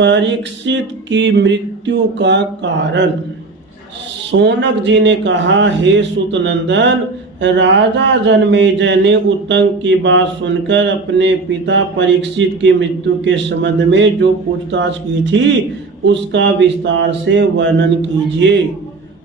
परीक्षित की मृत्यु का कारण। शौनक जी ने कहा, हे सूतनंदन, राजा जनमेजय ने उत्तंक की बात सुनकर अपने पिता परीक्षित की मृत्यु के संबंध में जो पूछताछ की थी उसका विस्तार से वर्णन कीजिए।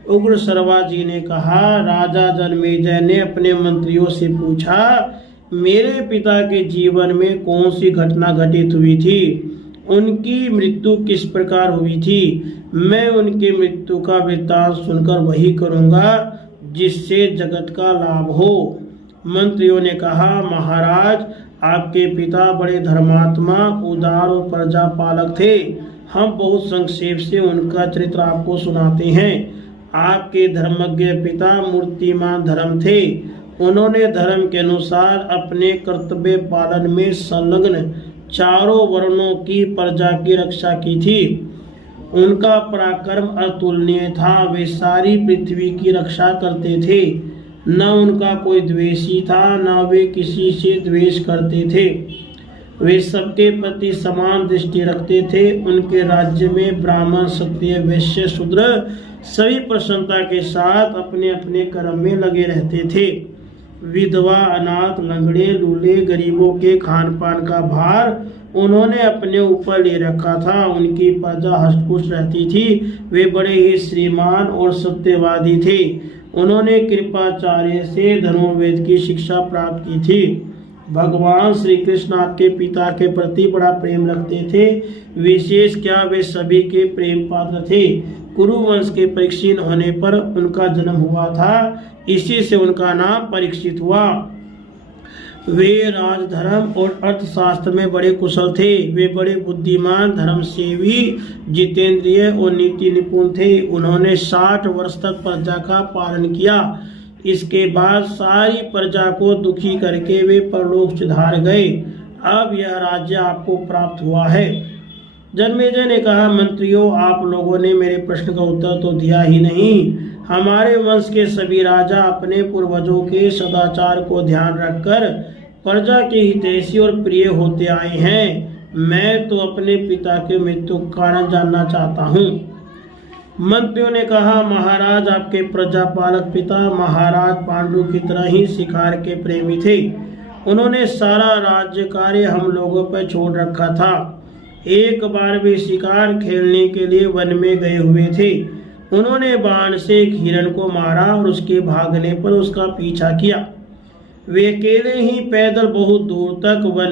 उग्र सर्वा जी ने कहा, राजा जनमेजय ने अपने मंत्रियों से पूछा, मेरे पिता के जीवन में कौन सी घटना घटित हुई थी, उनकी मृत्यु किस प्रकार हुई थी। मैं उनकी मृत्यु का वृत्तांत सुनकर वही करूंगा जिससे जगत का लाभ हो। मंत्रियों ने कहा, महाराज, आपके पिता बड़े धर्मात्मा, उदार और प्रजापालक थे। हम बहुत संक्षेप से उनका चरित्र आपको सुनाते हैं। आपके धर्मज्ञ पिता मूर्तिमान धर्म थे। उन्होंने धर्म के अनुसार अपने कर्तव्य पालन में संलग्न चारों वर्णों की प्रजा की रक्षा की थी। उनका पराक्रम अतुलनीय था। वे सारी पृथ्वी की रक्षा करते थे। न उनका कोई द्वेषी था, न वे किसी से द्वेष करते थे। वे सबके प्रति समान दृष्टि रखते थे। उनके राज्य में ब्राह्मण, क्षत्रिय, वैश्य, शूद्र सभी प्रसन्नता के साथ अपने अपने कर्म में लगे रहते थे। विधवा, अनाथ, लंगड़े, लूले, गरीबों के खान पान का भार उन्होंने अपने ऊपर ले रखा था। उनकी प्रजा हष्टपुष्ट रहती थी। वे बड़े ही श्रीमान और सत्यवादी थे। उन्होंने कृपाचार्य से धनुर्वेद की शिक्षा प्राप्त की थी। भगवान श्री कृष्ण आपके पिता के प्रति बड़ा प्रेम रखते थे। विशेष क्या, वे सभी के प्रेम पात्र थे। कुरुवंश के परीक्षित होने पर उनका जन्म हुआ था, इसी से उनका नाम परीक्षित हुआ। वे राजधर्म और अर्थशास्त्र में बड़े कुशल थे। वे बड़े बुद्धिमान, धर्मसेवी, जितेंद्रिय और नीति निपुण थे। उन्होंने 60 वर्ष तक प्रजा का पालन किया। इसके बाद सारी प्रजा को दुखी करके वे परलोक सिधार गए। अब यह राज्य आपको प्राप्त हुआ है। जनमेजय ने कहा, मंत्रियों, आप लोगों ने मेरे प्रश्न का उत्तर तो दिया ही नहीं। हमारे वंश के सभी राजा अपने पूर्वजों के सदाचार को ध्यान रखकर प्रजा के हितैषी और प्रिय होते आए हैं। मैं तो अपने पिता के मृत्यु का कारण जानना चाहता हूँ। मंत्रियों ने कहा, महाराज, आपके प्रजापालक पिता महाराज पांडु की तरह ही शिकार के प्रेमी थे। उन्होंने सारा राज्य कार्य हम लोगों पर छोड़ रखा था। एक बार वे शिकार खेलने के लिए वन में गए हुए थे। उन्होंने बाण से एक हिरण को मारा और उसके भागने पर उसका पीछा किया। वे अकेले ही पैदल बहुत दूर तक वन